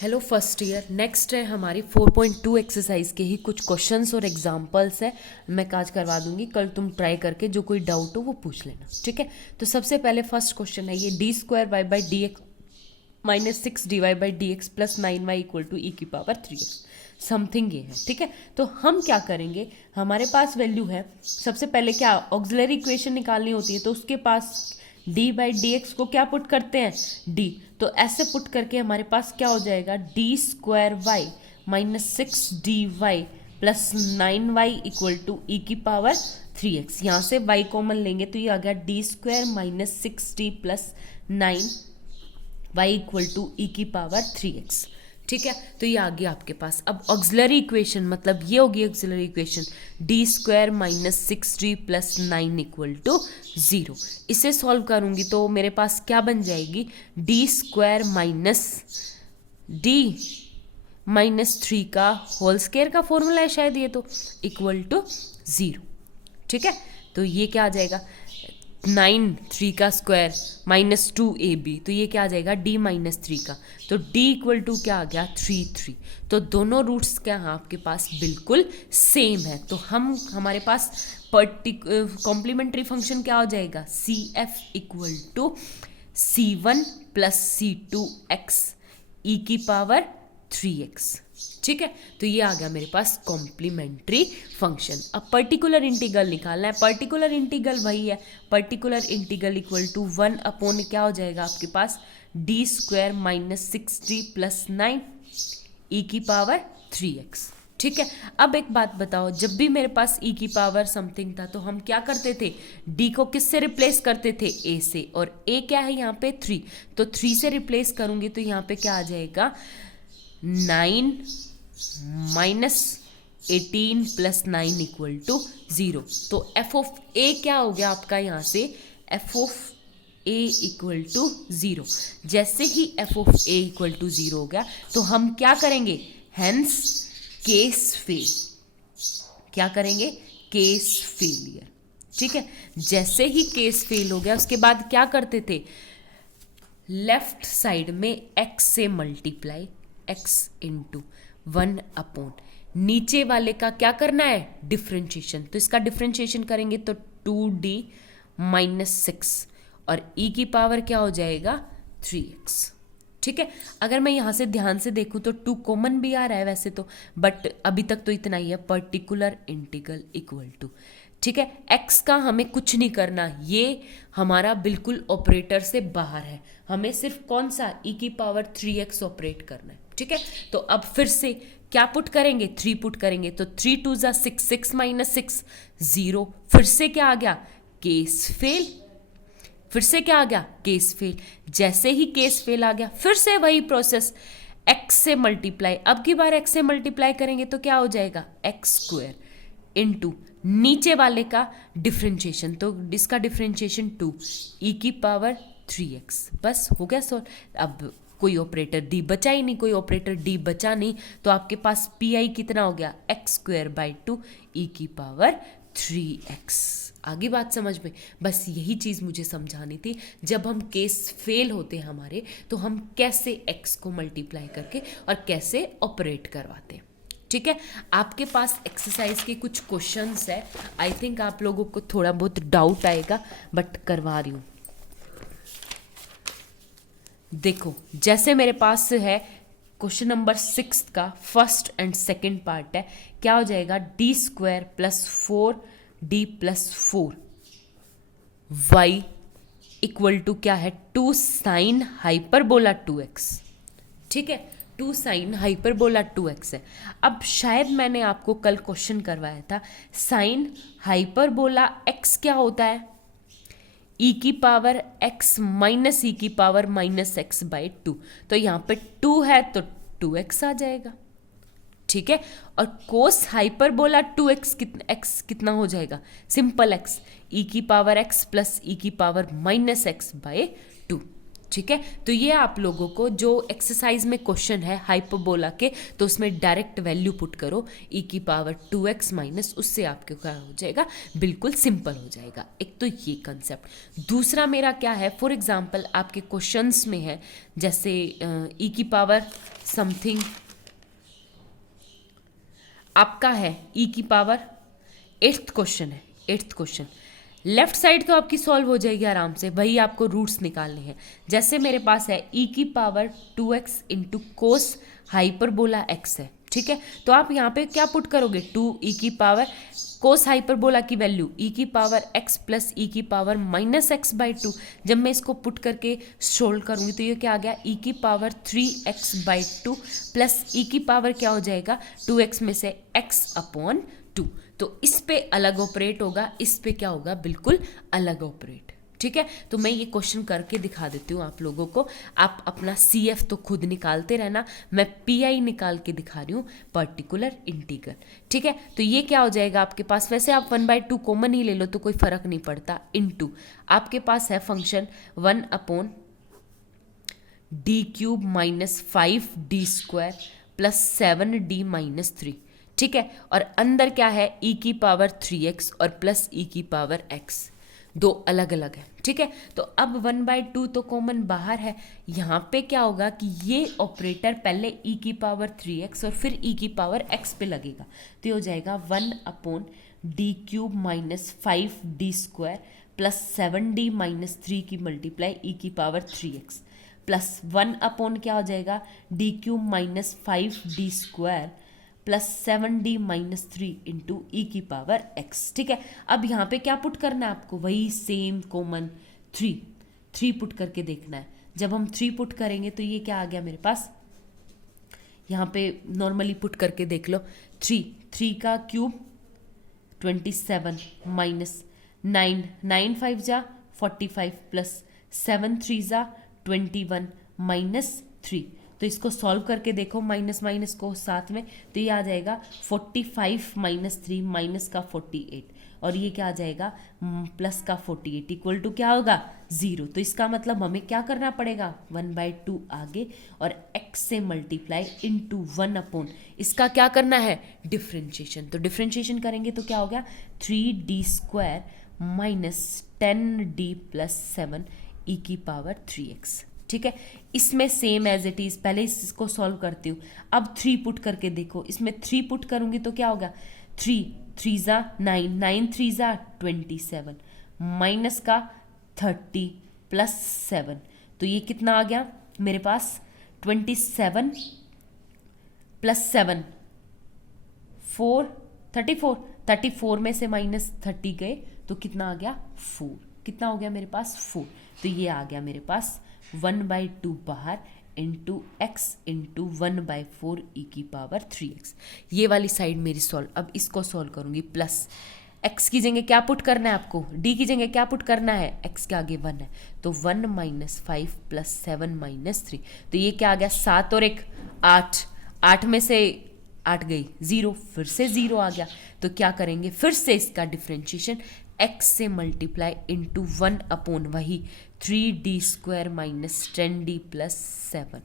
Hello first year. Next है हमारी 4.2 exercise के ही कुछ क्वेश्चंस और एग्जांपल्स है। मैं आज करवा दूंगी, कल तुम ट्राई करके जो कोई डाउट हो वो पूछ लेना, ठीक है। तो सबसे पहले फर्स्ट क्वेश्चन है ये d² y/dx minus 6 dy/dx plus 9y equal to e⁻3x something ये है, ठीक है। तो हम क्या करेंगे, हमारे पास वैल्यू है, सबसे पहले क्या ऑक्सिलरी इक्वेशन निकालनी होती है, तो उसके पास d/dx को क्या पुट करते हैं d, तो ऐसे पुट करके हमारे पास क्या हो जाएगा d² y minus 6 dy plus 9y equal to e⁻3x। यहाँ से y कॉमन लेंगे तो ये आ गया d² minus 6d plus 9y equal to e⁻3x, ठीक है। तो ये आ गया आपके पास। अब ऑक्सिलरी इक्वेशन मतलब ये होगी auxiliary equation d² minus 6d plus 9 equal to 0। इसे सॉल्व करूंगी तो मेरे पास क्या बन जाएगी d² माइनस 3 का होल स्क्वायर का फॉर्मूला है शायद ये, तो इक्वल टू 0, ठीक है। तो ये क्या आ जाएगा 9 3 का स्क्वायर माइनस 2ab, तो ये क्या आ जाएगा d-3 का, तो d इक्वल टू क्या आ गया 3 तो दोनों रूट्स क्या हैं आपके पास बिल्कुल सेम है। तो हमारे पास कॉम्प्लीमेंट्री फंक्शन क्या हो जाएगा cf equal to c1 plus c2x e⁻3x, ठीक है। तो ये आ गया मेरे पास कॉम्प्लीमेंट्री फंक्शन। अब पर्टिकुलर इंटीग्रल निकालना है, पर्टिकुलर इंटीग्रल वही है, particular integral equal to 1 upon क्या हो जाएगा आपके पास d² minus 6d plus 9 e⁻3x, ठीक है। अब एक बात बताओ, जब भी मेरे पास e की पावर समथिंग था तो हम क्या करते थे d को किससे रिप्लेस करते थे a से, और a क्या है यहाँ पे 3, तो 3 से रिप्लेस करूंगी तो यहाँ पे क्या आ जाएगा 9 माइनस 18 प्लस 9 इक्वल टू 0। तो एफ ऑफ ए क्या हो गया आपका यहाँ से F of A equal to 0। जैसे ही F of A equal to 0 हो गया तो हम क्या करेंगे हेंस केस फेल, क्या करेंगे केस फेलियर, ठीक है। जैसे ही केस फेल हो गया उसके बाद क्या करते थे लेफ्ट साइड में x से मल्टीप्लाई x इंटू 1 अपॉन नीचे वाले का क्या करना है डिफ्रेंशिएशन, तो इसका डिफ्रेंशिएशन करेंगे तो 2d माइनस 6 और e की पावर क्या हो जाएगा 3x, ठीक है। अगर मैं यहाँ से ध्यान से देखूँ तो 2 कॉमन भी आ रहा है वैसे तो, बट अभी तक तो इतना ही है पर्टिकुलर इंटीग्रल इक्वल टू, ठीक है। x का हमें कुछ नहीं करना, ये हमारा बिल्कुल ऑपरेटर से बाहर है, हमें सिर्फ कौन सा e⁻3x ऑपरेट करना है, ठीक है। तो अब फिर से क्या पुट करेंगे 3 पुट करेंगे तो 3 2 जा 6 6 माइनस 6 0, फिर से क्या आ गया केस फेल, फिर से क्या आ गया केस फेल। जैसे ही केस फेल आ गया फिर से वही प्रोसेस x से मल्टीप्लाई, अब की बार x से मल्टीप्लाई करेंगे तो क्या हो जाएगा x² इंटू नीचे वाले का डिफ्रेंशिएशन, तो इसका डिफ्रेंशिएशन 2 e⁻3x, बस हो गया सॉल्व। अब कोई ऑपरेटर d बचा ही नहीं, कोई ऑपरेटर d बचा नहीं, तो आपके पास pi कितना हो गया x²/2 e⁻3x। आगे बात समझ में, बस यही चीज़ मुझे समझानी थी। जब हम केस फेल होते हैं हमारे तो हम कैसे x को मल्टीप्लाई करके और कैसे ऑपरेट करवाते हैं, ठीक है। आपके पास एक्सरसाइज के कुछ क्वेश्चंस है, आई थिंक आप लोगों को थोड़ा बहुत डाउट आएगा बट करवा रही हूँ। देखो जैसे मेरे पास है क्वेश्चन नंबर 6 का फर्स्ट एंड सेकंड पार्ट है, क्या हो जाएगा d² plus 4d plus 4 y equal to क्या है 2 साइन हाइपरबोला 2x, ठीक है। 2 साइन हाइपरबोला 2x है। अब शायद मैंने आपको कल क्वेश्चन करवाया था साइन हाइपरबोला x क्या होता है e⁻x माइनस e⁻−x/2, तो यहाँ पे 2 है तो 2x आ जाएगा, ठीक है। और कोस हाइपरबोला 2x कितना हो जाएगा simple x e⁻x plus e⁻−x/2, ठीक है, तो ये आप लोगों को जो एक्सरसाइज में क्वेश्चन है हाइपरबोला के, तो उसमें डायरेक्ट वैल्यू पुट करो e की पावर 2x माइनस, उससे आपके क्या हो जाएगा, बिल्कुल सिंपल हो जाएगा। एक तो ये कंसेप्ट। दूसरा मेरा क्या है, फॉर एग्जांपल आपके क्वेश्चंस में है जैसे e की पावर समथिंग आपका है e की पावर 8th क्वेश्चन है, 8th क्वेश्चन। लेफ्ट साइड तो आपकी सॉल्व हो जाएगी आराम से, वही आपको रूट्स निकालने हैं। जैसे मेरे पास है e की power 2x into cos hyperbola x है, ठीक है, तो आप यहाँ पे क्या पुट करोगे, 2e की पावर कोस हाइपरबोला की वैल्यू e की पावर x प्लस e की पावर माइनस एक्स बाई 2। जब मैं इसको पुट करके सोल्व करूँगी तो ये क्या आ गया, e की power 3x by 2 plus e की पावर क्या हो जाएगा, 2x में से x अपॉन 2। तो इस पे अलग ऑपरेट होगा, इस पे क्या होगा, बिल्कुल अलग ऑपरेट। ठीक है, तो मैं ये क्वेश्चन करके दिखा देती हूँ आप लोगों को। आप अपना CF तो खुद निकालते रहना, मैं PI निकाल के दिखा रही हूँ, पर्टिकुलर इंटीग्रल। ठीक है, तो ये क्या हो जाएगा आपके पास, वैसे आप 1/2 कॉमन ही ले लो तो कोई फर्क नहीं पड़ता, इनटू आपके पास है function 1 upon D cube minus 5d square plus 7d minus 3। ठीक है, और अंदर क्या है, e की पावर 3x और प्लस e की पावर x, दो अलग अलग है। ठीक है, तो अब 1/2 तो कॉमन बाहर है, यहाँ पे क्या होगा कि ये ऑपरेटर पहले e की पावर 3x और फिर e की पावर x पे लगेगा, तो ये हो जाएगा 1 upon D cube minus 5d square plus 7d minus 3 की मल्टीप्लाई e की पावर 3x प्लस 1 अपॉन क्या हो जाएगा, D cube minus 5d square plus 7d minus 3 into E की पावर x। ठीक है, अब यहाँ पे क्या पुट करना है आपको, वही सेम कॉमन 3 पुट करके देखना है। जब हम 3 पुट करेंगे तो ये क्या आ गया मेरे पास, यहाँ पे नॉर्मली पुट करके देख लो, 3 का क्यूब 27 माइनस 9 5 जा 45 प्लस 7 3 जा 21 माइनस 3। तो इसको सॉल्व करके देखो, माइनस माइनस को साथ में, तो ये आ जाएगा 45 माइनस 3 माइनस का 48 और ये क्या आ जाएगा प्लस का 48 इक्वल टू क्या होगा 0। तो इसका मतलब हमें क्या करना पड़ेगा, 1/2 आगे और x से मल्टीप्लाई इंटू 1 अपॉन इसका क्या करना है, डिफ्रेंशिएशन। तो डिफ्रेंशिएशन करेंगे तो क्या हो गया 3d square minus 10d plus 7 ई की पावर 3x। ठीक है, इसमें सेम एज इट इज, पहले इसको सॉल्व करती हूँ, अब 3 पुट करके देखो, इसमें 3 पुट करूंगी तो क्या होगा, 3 जा 9 3 जा 27 माइनस का 30 प्लस 7, तो ये कितना आ गया मेरे पास 27 प्लस 7 34 में से माइनस 30 गए तो कितना आ गया 4, कितना हो गया मेरे पास 4। तो ये आ गया मेरे पास 1/2 बाहर इंटू x इंटू 1/4 ई की पावर 3x। ये वाली साइड मेरी सॉल्व, अब इसको सॉल्व करूंगी, प्लस x की जगह क्या पुट करना है आपको, d की जगह क्या पुट करना है, x के आगे 1 है, तो 1 माइनस 5 प्लस 7 माइनस 3, तो ये क्या आ गया 7 और 1 8 में से 8 गई 0, फिर से 0 आ गया। तो क्या करेंगे, फिर से इसका डिफ्रेंशिएशन, x से मल्टीप्लाई इंटू 1 अपॉन वही 3d square minus 10d plus 7,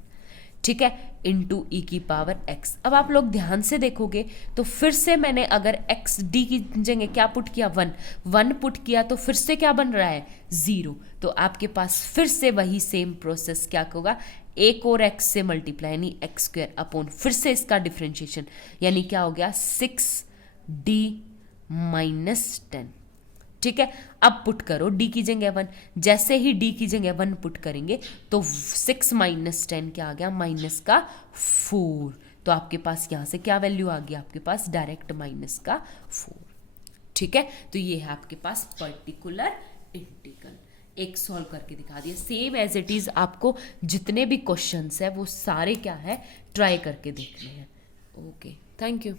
ठीक है, इंटू ई की पावर x। अब आप लोग ध्यान से देखोगे तो फिर से मैंने अगर x d की जगह क्या पुट किया 1 पुट किया तो फिर से क्या बन रहा है 0। तो आपके पास फिर से वही सेम प्रोसेस क्या होगा, एक और x से मल्टीप्लाई यानी x स्क्वायर अपॉन फिर से इसका डिफ्रेंशिएशन, यानी क्या हो गया 6d माइनस 10। ठीक है, अब पुट करो d की जगह 1, जैसे ही d की जगह 1 पुट करेंगे तो 6 माइनस 10 क्या आ गया माइनस का 4। तो आपके पास यहाँ से क्या वैल्यू आ गई, आपके पास डायरेक्ट माइनस का 4। ठीक है, तो ये है आपके पास पर्टिकुलर इंटीग्रल, एक सॉल्व करके दिखा दिया, सेम एज इट इज। आपको जितने भी क्वेश्चंस है वो सारे क्या है ट्राई करके देखने हैं। Okay, thank you.